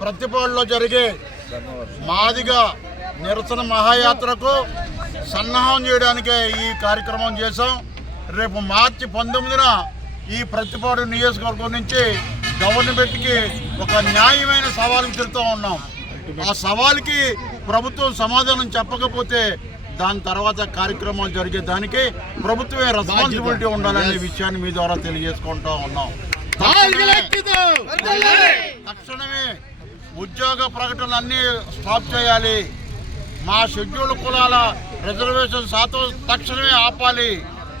ప్రతిపాడులో జరిగే మాదిగ నిరసన మహాయాత్రకు సన్నాహం చేయడానికే ఈ కార్యక్రమం చేశాం. రేపు మార్చి 19న ఈ ప్రతిపాడు నియోజకవర్గం నుంచి గవర్నమెంట్కి ఒక న్యాయమైన సవాలు విసురుతూ ఉన్నాం. ఆ సవాల్కి ప్రభుత్వం సమాధానం చెప్పకపోతే దాని తర్వాత కార్యక్రమాలు జరిగే దానికి ప్రభుత్వమే రెస్పాన్సిబిలిటీ ఉండాలనే విషయాన్ని మీ ద్వారా తెలియజేసుకుంటూ ఉన్నాం. తక్షణమే ఉద్యోగ ప్రకటనలన్నీ స్టాప్ చేయాలి. మా షెడ్యూల్ కులాల రిజర్వేషన్ శాతం తక్షణమే ఆపాలి.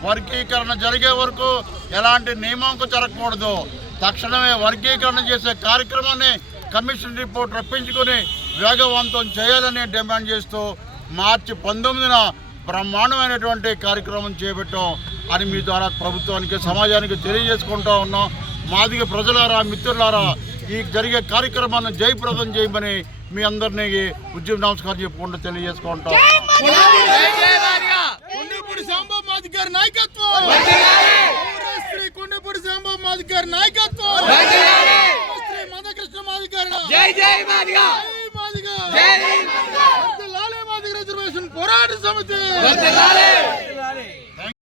వర్గీకరణ జరిగే వరకు ఎలాంటి నియమాంకం జరగకూడదు. తక్షణమే వర్గీకరణ చేసే కార్యక్రమాన్ని కమిషన్ రిపోర్ట్ రప్పించుకొని వేగవంతం చేయాలని డిమాండ్ చేస్తూ మార్చి 19న బ్రహ్మాండమైనటువంటి కార్యక్రమం చేపట్టాం అని మీ ద్వారా ప్రభుత్వానికి సమాజానికి తెలియజేసుకుంటూ ఉన్నాం. మాదిగ ప్రజలారా, మిత్రులారా, ఈ జరిగే కార్యక్రమాన్ని జయప్రదం చేయమని మీ అందరినీ ఉద్యమ నమస్కారం చెప్పుకుంటూ తెలియజేసుకుంటాం. పోరాట సమితి